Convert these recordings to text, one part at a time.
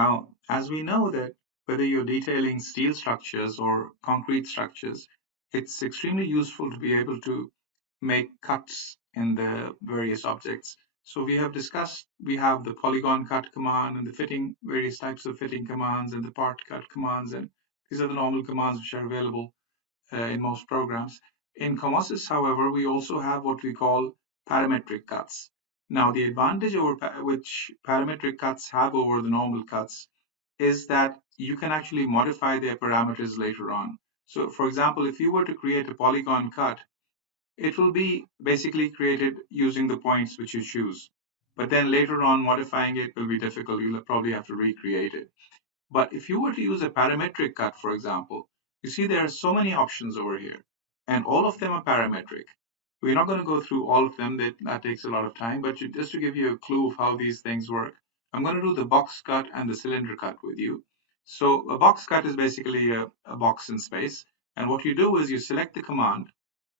Now, as we know that whether you're detailing steel structures or concrete structures, it's extremely useful to be able to make cuts in the various objects. So we have discussed, we have the polygon cut command and the fitting, various types of fitting commands and the part cut commands, and these are the normal commands which are available in most programs. In Comosys, however, we also have what we call parametric cuts. Now, the advantage over which parametric cuts have over the normal cuts is that you can actually modify their parameters later on. So, for example, if you were to create a polygon cut, it will be basically created using the points which you choose. But then later on, modifying it will be difficult. You'll probably have to recreate it. But if you were to use a parametric cut, for example, you see there are so many options over here, and all of them are parametric. We're not going to go through all of them, that takes a lot of time, but just to give you a clue of how these things work, I'm going to do the box cut and the cylinder cut with you. So a box cut is basically a box in space, and what you do is you select the command,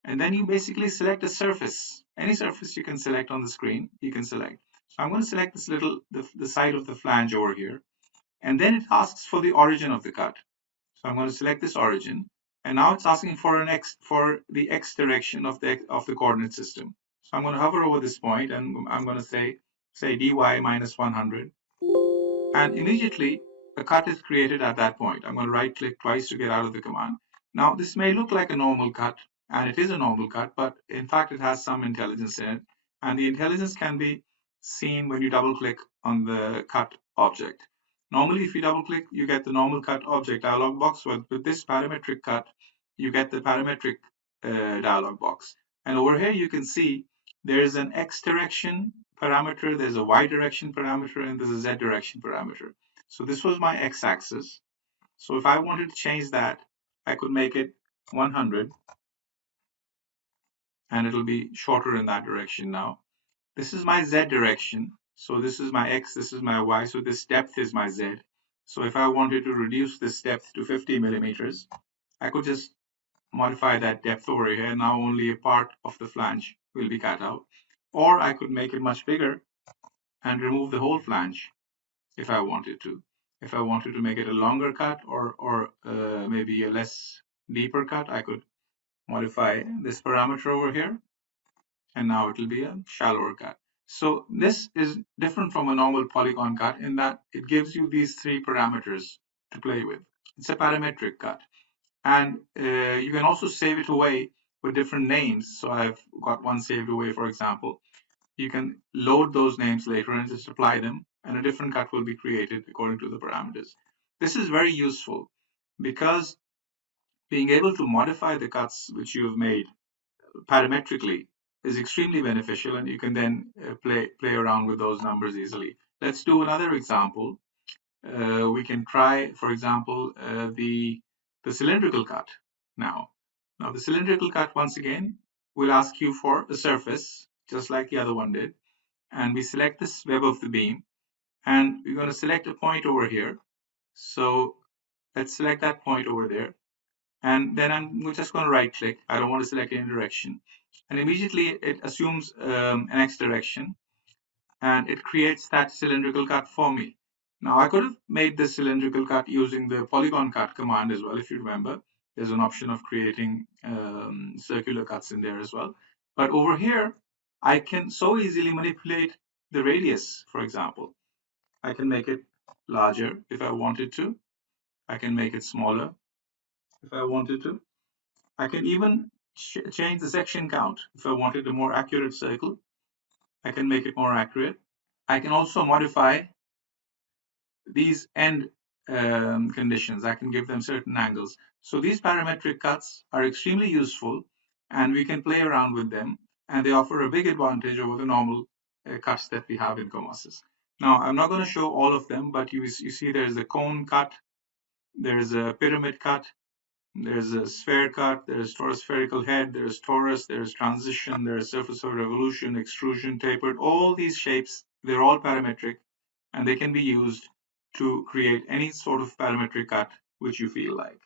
and then you basically select a surface. Any surface you can select on the screen, you can select. So I'm going to select this the side of the flange over here, and then it asks for the origin of the cut. So I'm going to select this origin, and now it's asking for the x direction of the coordinate system. So I'm going to hover over this point, and I'm going to say dy minus 100, and immediately a cut is created at that point. I'm going to right click twice to get out of the command. Now this may look like a normal cut, and it is a normal cut, but in fact it has some intelligence in it, and the intelligence can be seen when you double click on the cut object. Normally, if you double click, you get the normal cut object dialog box. But with this parametric cut, you get the parametric dialog box. And over here, you can see there is an X direction parameter, there's a Y direction parameter, and there's a Z direction parameter. So this was my X axis. So if I wanted to change that, I could make it 100, and it'll be shorter in that direction now. This is my Z direction. So this is my X, this is my Y. So this depth is my Z. So if I wanted to reduce this depth to 50 millimeters, I could just modify that depth over here. Now only a part of the flange will be cut out. Or I could make it much bigger and remove the whole flange if I wanted to. If I wanted to make it a longer cut or maybe a less deeper cut, I could modify this parameter over here, and now it will be a shallower cut. So this is different from a normal polygon cut in that it gives you these three parameters to play with. It's a parametric cut, and you can also save it away with different names. So I've got one saved away, for example. You can load those names later and just apply them, and a different cut will be created according to the parameters. This is very useful because being able to modify the cuts which you have made parametrically is extremely beneficial, and you can then play around with those numbers easily. Let's do another example. We can try, for example, the cylindrical cut. Now the cylindrical cut, once again, will ask you for a surface, just like the other one did, and we select this web of the beam, and we're going to select a point over here. So let's select that point over there, and then I'm just going to right click. I don't want to select any direction, and immediately it assumes an X direction, and it creates that cylindrical cut for me. Now I could have made this cylindrical cut using the polygon cut command as well. If you remember, there's an option of creating circular cuts in there as well. But over here, I can so easily manipulate the radius. For example, I can make it larger if I wanted to. I can make it smaller if I wanted to. I can even change the section count. If I wanted a more accurate circle, I can make it more accurate. I can also modify these end conditions. I can give them certain angles. So these parametric cuts are extremely useful, and we can play around with them, and they offer a big advantage over the normal cuts that we have in Comosys. Now, I'm not going to show all of them, but you see there's a cone cut, there's a pyramid cut, there's a sphere cut, there's spherical head, there's torus, there's transition, there's surface of revolution, extrusion, tapered. All these shapes, they're all parametric, and they can be used to create any sort of parametric cut which you feel like.